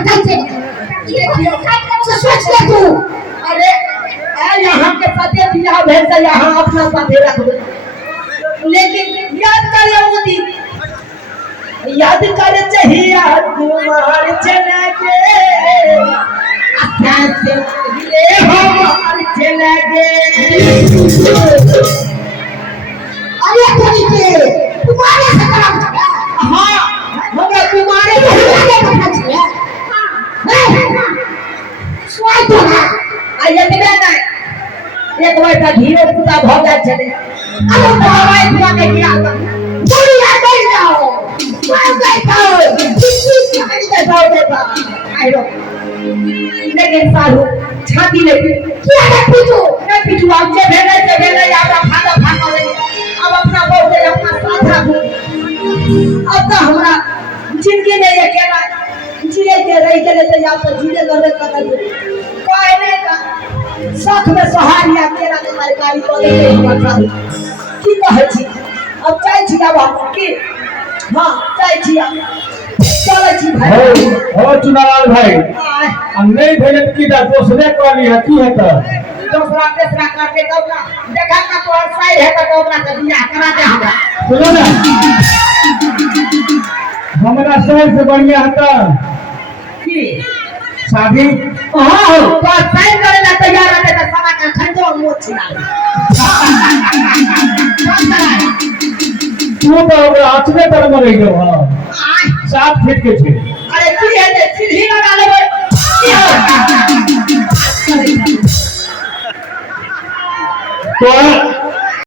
भटक से ये सोच ले तू। अरे यहाँ के पते बियाह भेज दे, यहाँ अपना पते रख दे। लेकिन याद करे वो दिन, याद करे चाहिए तुम्हारे चले के ये हमारे चले के। अरे तरीके तुम्हारे से काम चला। हाँ हमें तुम्हारे आगे बढ़ना चाहिए। स्वाई तो ना आइए दिला नहीं एक बार का धीरे पूरा भौजा चले। अब तो हवाई पूरा के गिरा था दुनिया बैठ जाओ बैठाओ लेकिन सालू छाती नहीं क्या है पीछू नहीं पिछू आप जे भेले यार फादा फादा ले अब अपना बहुत है अपना साथ रखो। अब तो हमरा जिंदगी में ये कहना जिए के रही के लिए या तो जिए करवे कर कोई नहीं का शौक में सहारिया केरा के तरकारी को ले बता की कहै छी। अब चाय छी अब की हां चाय छी चले छी भाई। हो चुनाव भाई हम नहीं भेले की दा दूसरे कोनी है की है तो दूसरा तेसरा करके तब ना देखा ना तो सही है तो ओकरा से बियाह करा दे हमरा। सुनो ना हमरा शहर से बढ़िया है की शादी। हां तो सही करे ना तैयार रहते तो समा का खंजो मोच ना तू तो आचरे पर मरे गयो हां 7 फीट के छे। अरे की है ने सीधी लगा लेबे की हो तो